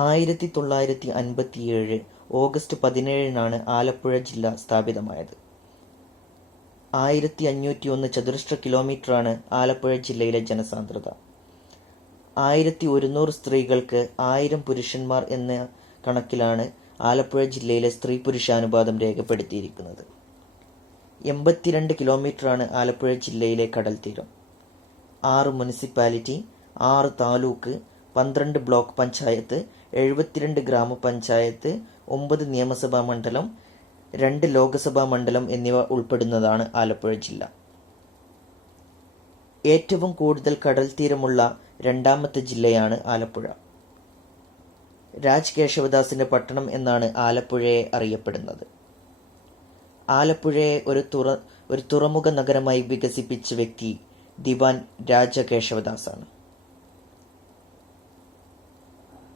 1957 August 17 Alappuzha ജില്ല സ്ഥാപിതമായത്. 1501 ചതുരശ്ര കിലോമീറ്ററാണ് ആലപ്പുഴ ജില്ലയിലെ ജനസാന്ദ്രത. 1100 സ്ത്രീകൾക്ക് 1000 പുരുഷന്മാർ എന്ന കണക്കിലാണ് ആലപ്പുഴ ജില്ലയിലെ സ്ത്രീ പുരുഷാനുപാതം രേഖപ്പെടുത്തിയിരിക്കുന്നത്. 82 കിലോമീറ്ററാണ് ആലപ്പുഴ ജില്ലയിലെ കടൽ തീരം. 6 മുനിസിപ്പാലിറ്റി, 6 താലൂക്ക്, 12 ബ്ലോക്ക് പഞ്ചായത്ത്, 72 ഗ്രാമപഞ്ചായത്ത്, 9 നിയമസഭാ മണ്ഡലം, 2 ലോക്സഭാ മണ്ഡലം എന്നിവ ഉൾപ്പെടുന്നതാണ് ആലപ്പുഴ ജില്ല. ഏറ്റവും കൂടുതൽ കടൽ തീരമുള്ള രണ്ടാമത്തെ ജില്ലയാണ് ആലപ്പുഴ. രാജ് കേശവദാസിന്റെ പട്ടണം എന്നാണ് ആലപ്പുഴയെ അറിയപ്പെടുന്നത്. ആലപ്പുഴയെ ഒരു തുറമുഖ നഗരമായി വികസിപ്പിച്ച വ്യക്തി ദിവാൻ രാജ കേശവദാസാണ്.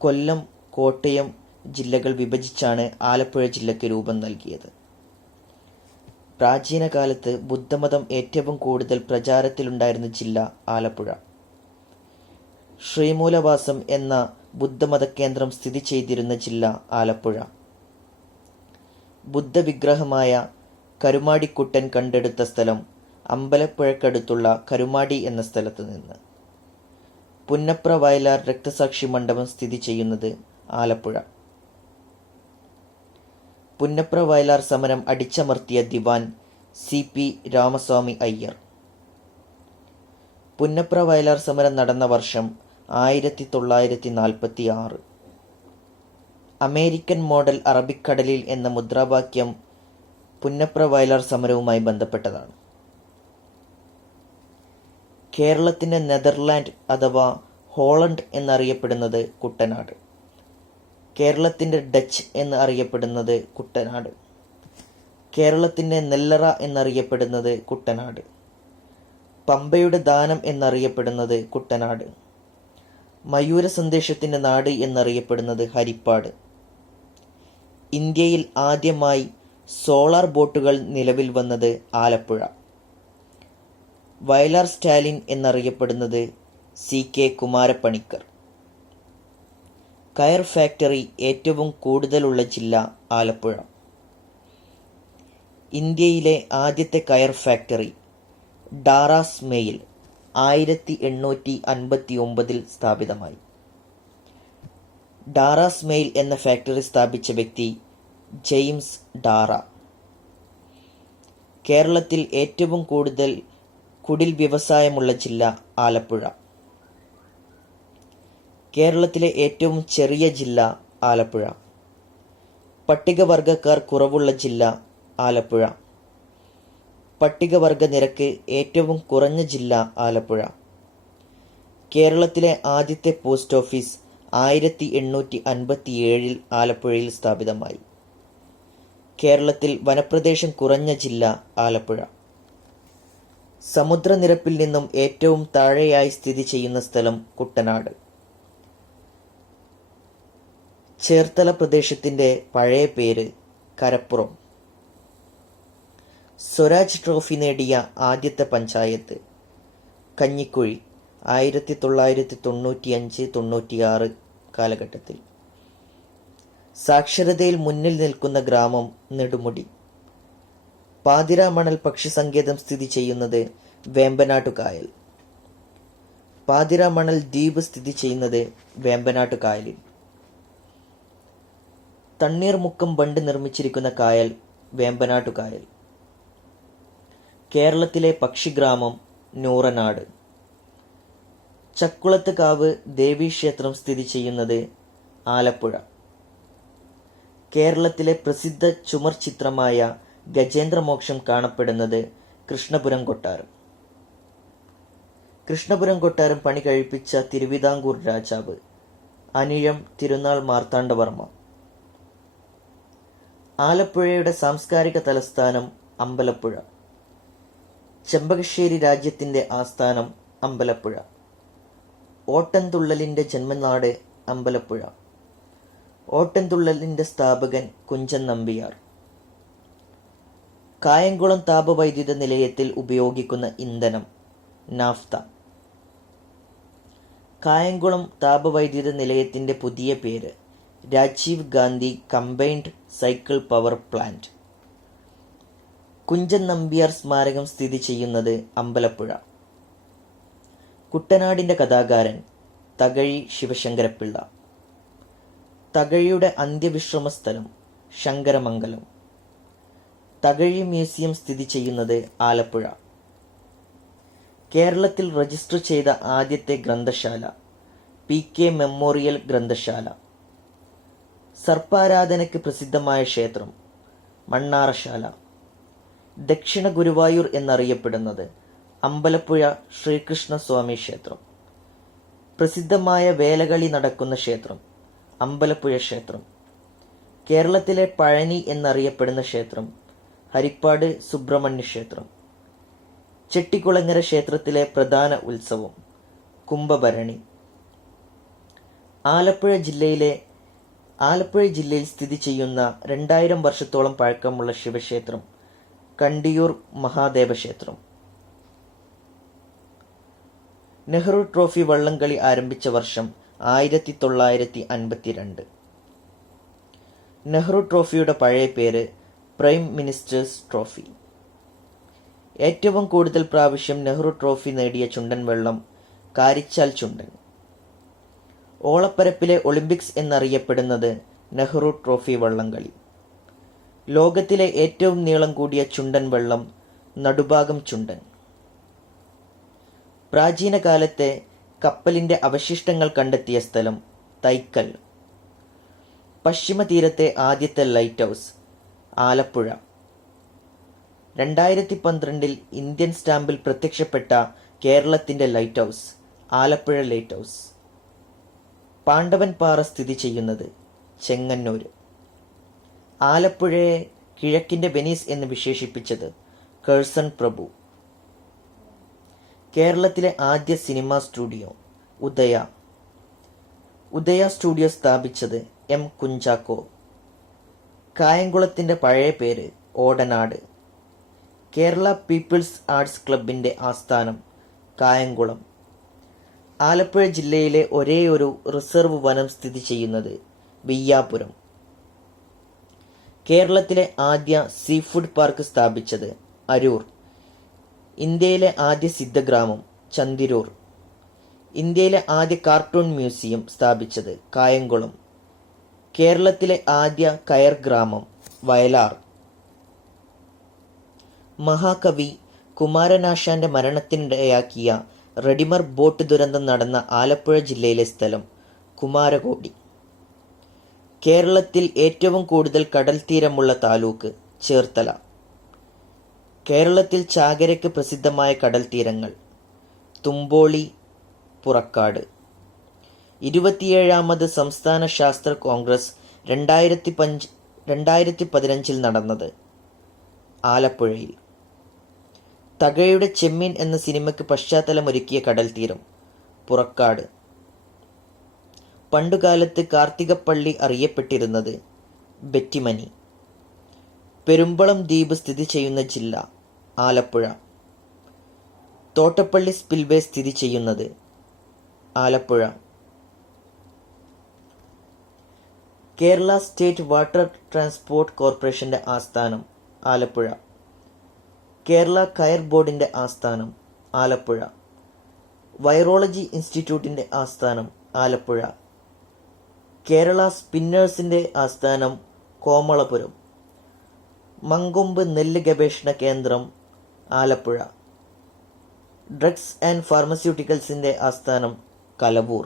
കൊല്ലം, കോട്ടയം ജില്ലകൾ വിഭജിച്ചാണ് ആലപ്പുഴ ജില്ലയ്ക്ക് രൂപം നൽകിയത്. പ്രാചീന കാലത്ത് ബുദ്ധമതം ഏറ്റവും കൂടുതൽ പ്രചാരത്തിലുണ്ടായിരുന്ന ജില്ല ആലപ്പുഴ. ശ്രീമൂലവാസം എന്ന ബുദ്ധമത കേന്ദ്രം സ്ഥിതി ചെയ്തിരുന്ന ജില്ല ആലപ്പുഴ. ബുദ്ധവിഗ്രഹമായ കരുമാടിക്കുട്ടൻ കണ്ടെടുത്ത സ്ഥലം അമ്പലപ്പുഴക്കടുത്തുള്ള കരുമാടി എന്ന സ്ഥലത്ത് നിന്ന്. പുന്നപ്ര വയലാർ രക്തസാക്ഷി മണ്ഡപം സ്ഥിതി ചെയ്യുന്നത് ആലപ്പുഴ. പുന്നപ്ര വയലാർ സമരം അടിച്ചമർത്തിയ ദിവാൻ CP രാമസ്വാമി അയ്യർ. പുന്നപ്ര വയലാർ സമരം നടന്ന വർഷം 1946. അമേരിക്കൻ മോഡൽ അറബിക്കടലിൽ എന്ന മുദ്രാവാക്യം പുന്നപ്ര വയലാർ സമരവുമായി ബന്ധപ്പെട്ടതാണ്. കേരളത്തിന്റെ നെതർലാൻഡ് അഥവാ ഹോളണ്ട് എന്നറിയപ്പെടുന്നത് കുട്ടനാട്. കേരളത്തിന്റെ ഡച്ച് എന്ന് അറിയപ്പെടുന്നത് കുട്ടനാട്. കേരളത്തിന്റെ നെല്ലറ എന്നറിയപ്പെടുന്നത് കുട്ടനാട്. പമ്പയുടെ ദാനം എന്നറിയപ്പെടുന്നത് കുട്ടനാട്. മയൂര സന്ദേശത്തിന്റെ നാട് എന്നറിയപ്പെടുന്നത് ഹരിപ്പാട്. ഇന്ത്യയിൽ ആദ്യമായി സോളാർ ബോട്ടുകൾ നിലവിൽ വന്നത് ആലപ്പുഴ. വയലാർ സ്റ്റാലിൻ എന്നറിയപ്പെടുന്നത് CK കുമാരപ്പണിക്കർ. കയർ ഫാക്ടറി ഏറ്റവും കൂടുതലുള്ള ജില്ല ആലപ്പുഴ. ഇന്ത്യയിലെ ആദ്യത്തെ കയർ ഫാക്ടറി ഡാറാസ് മെയിൽ 1859 സ്ഥാപിതമായി. ഡാറാസ് മെയിൽ എന്ന ഫാക്ടറി സ്ഥാപിച്ച വ്യക്തി ജെയിംസ് ഡാറ. കേരളത്തിൽ ഏറ്റവും കൂടുതൽ കുടിൽ വ്യവസായമുള്ള ജില്ല ആലപ്പുഴ. കേരളത്തിലെ ഏറ്റവും ചെറിയ ജില്ല ആലപ്പുഴ. പട്ടികവർഗക്കാർ കുറവുള്ള ജില്ല ആലപ്പുഴ. പട്ടികവർഗ നിരക്ക് ഏറ്റവും കുറഞ്ഞ ജില്ല ആലപ്പുഴ. കേരളത്തിലെ ആദ്യത്തെ പോസ്റ്റ് ഓഫീസ് 1857 ആലപ്പുഴയിൽ സ്ഥാപിതമായി. കേരളത്തിൽ വനപ്രദേശം കുറഞ്ഞ ജില്ല ആലപ്പുഴ. സമുദ്രനിരപ്പിൽ നിന്നും ഏറ്റവും താഴെയായി സ്ഥിതി ചെയ്യുന്ന സ്ഥലം കുട്ടനാട്. ചേർത്തല പ്രദേശത്തിന്റെ പഴയ പേര് കരപ്പുറം. സ്വരാജ് ട്രോഫി നേടിയ ആദ്യത്തെ പഞ്ചായത്ത് കഞ്ഞിക്കുഴി 1995-96 കാലഘട്ടത്തിൽ. സാക്ഷരതയിൽ മുന്നിൽ നിൽക്കുന്ന ഗ്രാമം നെടുമുടി. പാതിരാമണൽ പക്ഷിസങ്കേതം സ്ഥിതി ചെയ്യുന്നത് വേമ്പനാട്ടുകായൽ. പാതിരാമണൽ ദ്വീപ് സ്ഥിതി ചെയ്യുന്നത് വേമ്പനാട്ടുകായലിൽ. തണ്ണീർമുക്കം ബണ്ട് നിർമ്മിച്ചിരിക്കുന്ന കായൽ വേമ്പനാട്ടുകായൽ. കേരളത്തിലെ പക്ഷിഗ്രാമം നൂറനാട്. ചക്കുളത്ത് കാവ് ദേവീക്ഷേത്രം സ്ഥിതി ചെയ്യുന്നത് ആലപ്പുഴ. കേരളത്തിലെ പ്രസിദ്ധ ചുമർ ചിത്രമായ ഗജേന്ദ്രമോക്ഷം കാണപ്പെടുന്നത് കൃഷ്ണപുരം കൊട്ടാരം. കൃഷ്ണപുരം കൊട്ടാരം പണി കഴിപ്പിച്ച തിരുവിതാംകൂർ രാജാവ് അനിഴം തിരുനാൾ മാർത്താണ്ഡവർമ്മ. ആലപ്പുഴയുടെ സാംസ്കാരിക തലസ്ഥാനം അമ്പലപ്പുഴ. ചെമ്പകശ്ശേരി രാജ്യത്തിന്റെ ആസ്ഥാനം അമ്പലപ്പുഴ. ഓട്ടൻതുള്ളലിന്റെ ജന്മനാട് അമ്പലപ്പുഴ. ഓട്ടൻതുള്ളലിന്റെ സ്ഥാപകൻ കുഞ്ചൻ നമ്പിയാർ. കായംകുളം താപവൈദ്യുത നിലയത്തിൽ ഉപയോഗിക്കുന്ന ഇന്ധനം നാഫ്ത. കായംകുളം താപവൈദ്യുത നിലയത്തിന്റെ പുതിയ പേര് Rajiv Gandhi combined cycle power plant. Kunchan Nambiar സ്മാരകം സ്ഥിതി ചെയ്യുന്നത് അമ്പലപ്പുഴ. കുട്ടനാടിൻ്റെ കഥാകാരൻ തകഴി ശിവശങ്കരപ്പിള്ള. തകഴിയുടെ അന്ത്യവിശ്രമ സ്ഥലം ശങ്കരമംഗലം. തകഴി മ്യൂസിയം സ്ഥിതി ചെയ്യുന്നത് ആലപ്പുഴ. കേരളത്തിൽ രജിസ്റ്റർ ചെയ്ത ആദ്യത്തെ ഗ്രന്ഥശാല PK മെമ്മോറിയൽ ഗ്രന്ഥശാല. സർപ്പാരാധനയ്ക്ക് പ്രസിദ്ധമായ ക്ഷേത്രം മണ്ണാറശാല. ദക്ഷിണ ഗുരുവായൂർ എന്നറിയപ്പെടുന്നത് അമ്പലപ്പുഴ ശ്രീകൃഷ്ണസ്വാമി ക്ഷേത്രം. പ്രസിദ്ധമായ വേലകളി നടക്കുന്ന ക്ഷേത്രം അമ്പലപ്പുഴ ക്ഷേത്രം. കേരളത്തിലെ പഴനി എന്നറിയപ്പെടുന്ന ക്ഷേത്രം ഹരിപ്പാട് സുബ്രഹ്മണ്യ ക്ഷേത്രം. ചെട്ടിക്കുളങ്ങര ക്ഷേത്രത്തിലെ പ്രധാന ഉത്സവം കുംഭഭരണി. ആലപ്പുഴ ജില്ലയിൽ സ്ഥിതി ചെയ്യുന്ന 2000 വർഷത്തോളം പഴക്കമുള്ള ശിവക്ഷേത്രം കണ്ടിയൂർ മഹാദേവ ക്ഷേത്രം. നെഹ്റു ട്രോഫി വള്ളംകളി ആരംഭിച്ച വർഷം 1952. നെഹ്റു ട്രോഫിയുടെ പഴയ പേര് പ്രൈം മിനിസ്റ്റേഴ്സ് ട്രോഫി. ഏറ്റവും കൂടുതൽ പ്രാവശ്യം നെഹ്റു ട്രോഫി നേടിയ ചുണ്ടൻ വള്ളം കാരിച്ചാൽ ചുണ്ടൻ. ഓളപ്പരപ്പിലെ ഒളിമ്പിക്സ് എന്നറിയപ്പെടുന്നത് നെഹ്റു ട്രോഫി വള്ളംകളി. ലോകത്തിലെ ഏറ്റവും നീളം കൂടിയ ചുണ്ടൻ വള്ളം നടുഭാഗം ചുണ്ടൻ. പ്രാചീന കാലത്തെ കപ്പലിൻ്റെ അവശിഷ്ടങ്ങൾ കണ്ടെത്തിയ സ്ഥലം തൈക്കൽ. പശ്ചിമ തീരത്തെ ആദ്യത്തെ ലൈറ്റ് ഹൗസ് ആലപ്പുഴ. 2012 ഇന്ത്യൻ സ്റ്റാമ്പിൽ പ്രത്യക്ഷപ്പെട്ട കേരളത്തിൻ്റെ light house Alappuzha light house. Pandavan പാറ സ്ഥിതി ചെയ്യുന്നത് ചെങ്ങന്നൂർ. ആലപ്പുഴയെ കിഴക്കിൻ്റെ വെനീസ് എന്ന് വിശേഷിപ്പിച്ചത് കേഴ്സൺ പ്രഭു. കേരളത്തിലെ ആദ്യ സിനിമാ സ്റ്റുഡിയോ ഉദയ സ്റ്റുഡിയോ സ്ഥാപിച്ചത് M. കുഞ്ചാക്കോ. കായംകുളത്തിൻ്റെ പഴയ പേര് ഓടനാട്. കേരള പീപ്പിൾസ് ആർട്സ് ക്ലബിൻ്റെ ആസ്ഥാനം കായംകുളം. ആലപ്പുഴ ജില്ലയിലെ ഒരേയൊരു റിസർവ് വനം സ്ഥിതി ചെയ്യുന്നത് വിയ്യാപുരം. കേരളത്തിലെ ആദ്യ സീഫുഡ് പാർക്ക് സ്ഥാപിച്ചത് അരൂർ. ഇന്ത്യയിലെ ആദ്യ സിദ്ധഗ്രാമം ചന്തിരൂർ. ഇന്ത്യയിലെ ആദ്യ കാർട്ടൂൺ മ്യൂസിയം സ്ഥാപിച്ചത് കായംകുളം. കേരളത്തിലെ ആദ്യ കയർ ഗ്രാമം വയലാർ. മഹാകവി കുമാരനാശാന്റെ മരണത്തിനിടയാക്കിയ റെഡിമർ ബോട്ട് ദുരന്തം നടന്ന ആലപ്പുഴ ജില്ലയിലെ സ്ഥലം കുമാരകോടി. കേരളത്തിൽ ഏറ്റവും കൂടുതൽ കടൽ തീരമുള്ള താലൂക്ക് ചേർത്തല. കേരളത്തിൽ ചാകരയ്ക്ക് പ്രസിദ്ധമായ കടൽ തീരങ്ങൾ തുമ്പോളി, പുറക്കാട്. 27ാമത് സംസ്ഥാന ശാസ്ത്ര കോൺഗ്രസ് 2015 നടന്നത് ആലപ്പുഴയിൽ. തകഴിയുടെ ചെമ്മീൻ എന്ന സിനിമയ്ക്ക് പശ്ചാത്തലമൊരുക്കിയ കടൽ തീരം പുറക്കാട്. പണ്ടുകാലത്ത് കാർത്തികപ്പള്ളി അറിയപ്പെട്ടിരുന്നത് ബെറ്റിമനി. പെരുമ്പളം ദ്വീപ് സ്ഥിതി ചെയ്യുന്ന ജില്ല ആലപ്പുഴ. തോട്ടപ്പള്ളി സ്പിൽവേ സ്ഥിതി ചെയ്യുന്നത് Alappuzha. Kerala state water transport കോർപ്പറേഷന്റെ ആസ്ഥാനം ആലപ്പുഴ. കേരള കയർ ബോർഡിന്റെ ആസ്ഥാനം ആലപ്പുഴ. വൈറോളജി ഇൻസ്റ്റിറ്റ്യൂട്ടിന്റെ ആസ്ഥാനം ആലപ്പുഴ. കേരള സ്പിന്നേഴ്സിന്റെ ആസ്ഥാനം കോമളപുരം. മങ്കൊമ്പ് നെല്ല് ഗവേഷണ കേന്ദ്രം ആലപ്പുഴ. ഡ്രഗ്സ് ആൻഡ് ഫാർമസ്യൂട്ടിക്കൽസിന്റെ ആസ്ഥാനം കലവൂർ.